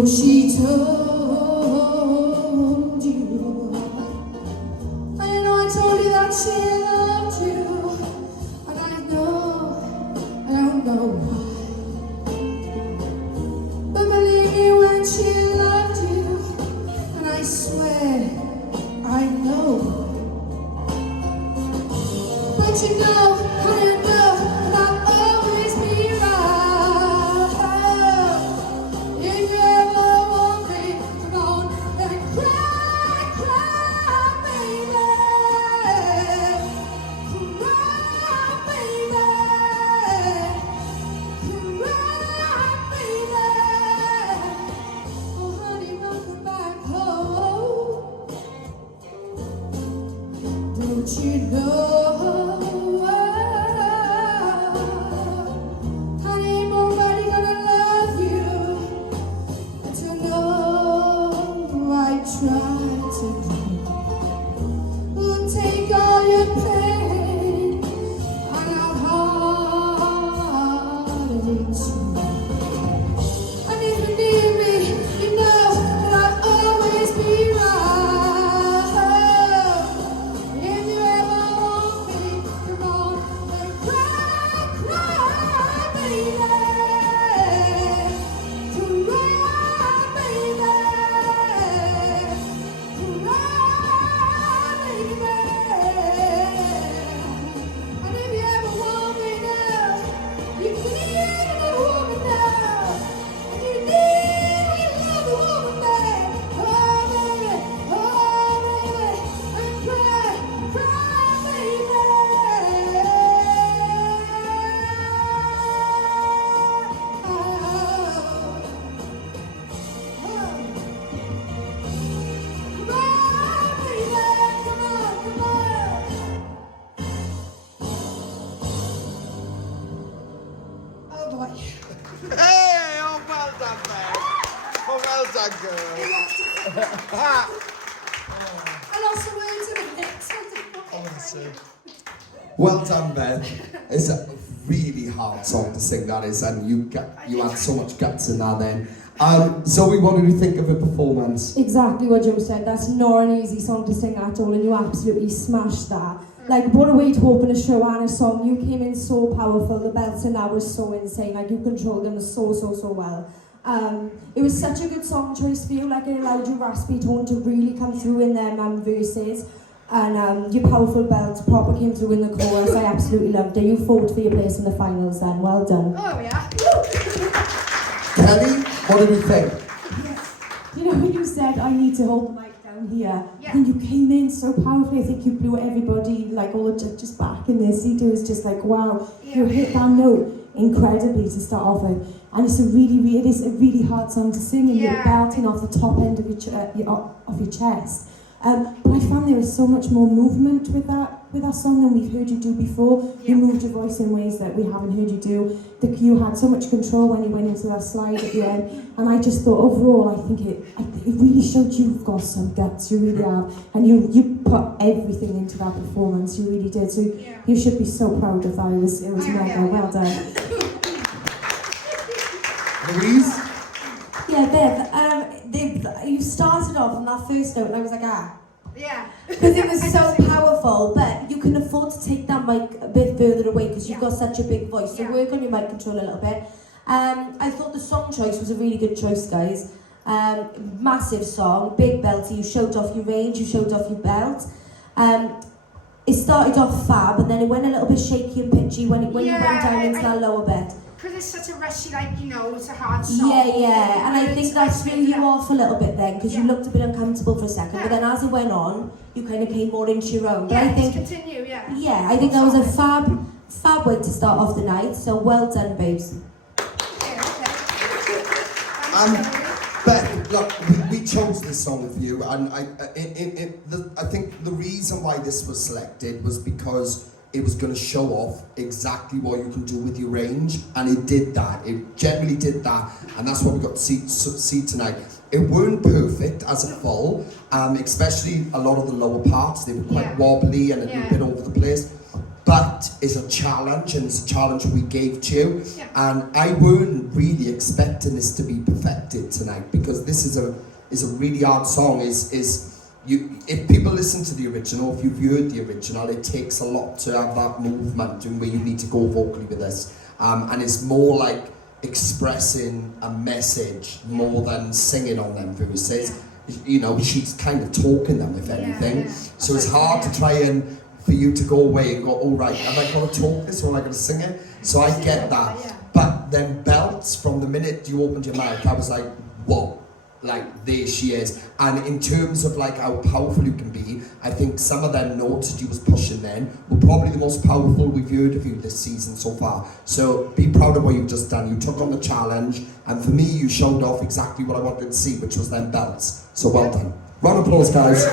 So she told you, I know I told you that she loved you, and I don't know why. But believe me when she loved you, and I swear I know. But you know, honey, know that I'll always be right. If you ever want me, come on and cry, cry, baby. Cry, baby. Cry, baby. Oh, honey, don't come back home. Don't you know? Take all your pain, I know hard it is. And if you need me, you know that I'll always be right. If you ever want me, come on and cry, cry, baby. Cry, baby. Hey, oh, well done, Beth. Oh, well done, girl. I lost the words of it. Honestly. Well done, Beth. It's a really hard song to sing, that is, and you had so much guts in that then. Zoe, what did you think of the performance? Exactly what Joe said. That's not an easy song to sing at all, and you absolutely smashed that. Like, what a way to open a show and a song. You came in so powerful. The belts in that was so insane. Like, you controlled them so well. It was such a good song choice for you. Like, it allowed your raspy tone to really come through in them verses. And your powerful belt proper came through in the chorus. I absolutely loved it. You fought for your place in the finals then. Well done. Oh, yeah. Kelly, what did you think? Yes. You know, when you said, I need to hold the mic down here, Yeah. and you came in so powerfully. I think you blew everybody, like all the judges back in their seat. It was just like, wow, you hit that note incredibly to start off with. And it's a really hard song to sing, and you're belting off the top end of your chest. But I found there was so much more movement with that song than we've heard you do before. You moved your voice in ways that we haven't heard you do. You had so much control when you went into that slide at the end. And I just thought overall, I think it really showed you've got some guts, you really have. And you put everything into that performance, you really did. So you should be so proud of that. It was mega, well done. Louise? Yeah, Beth, you started off on that first note and I was like, Yeah. because it was so powerful, but you can afford to take that mic a bit further away because you've got such a big voice, so work on your mic control a little bit. I thought the song choice was a really good choice, guys. Massive song, big belter, you showed off your range, you showed off your belt. It started off fab, and then it went a little bit shaky and pitchy when you went down into that lower bit. Because it's such a rushy, like, you know, it's a hard song. Yeah, and I think that threw you off a little bit then, because you looked a bit uncomfortable for a second, but then as it went on, you kind of came more into your own. But I think, continue, yeah, I think that was a fab way to start off the night, so well done, babes. Beth, look, we chose this song for you, and I think the reason why this was selected was because it was going to show off exactly what you can do with your range, and it did that. It generally did that, and that's what we got to see tonight. It weren't perfect as a full, especially a lot of the lower parts. They were quite wobbly and a little bit over the place. but it's a challenge, and it's a challenge we gave to you. Yeah. And I weren't really expecting this to be perfected tonight, because this is a really hard song. If people listen to the original, if you've heard the original, it takes a lot to have that movement and where you need to go vocally with this. And it's more like expressing a message more than singing on them verses. You know, she's kind of talking them, if anything. yeah. So it's hard to try and for you to go away and go, oh right, am I going to talk this or am I going to sing it? So I get that. Yeah. But then belts, from the minute you opened your mic, I was like, whoa, like there she is. And in terms of like how powerful you can be, I think some of them notes that you was pushing then were probably the most powerful we've heard of you this season so far. So be proud of what you've just done. You took on the challenge, and for me, you showed off exactly what I wanted to see, which was them belts. So well done. Round of applause, guys.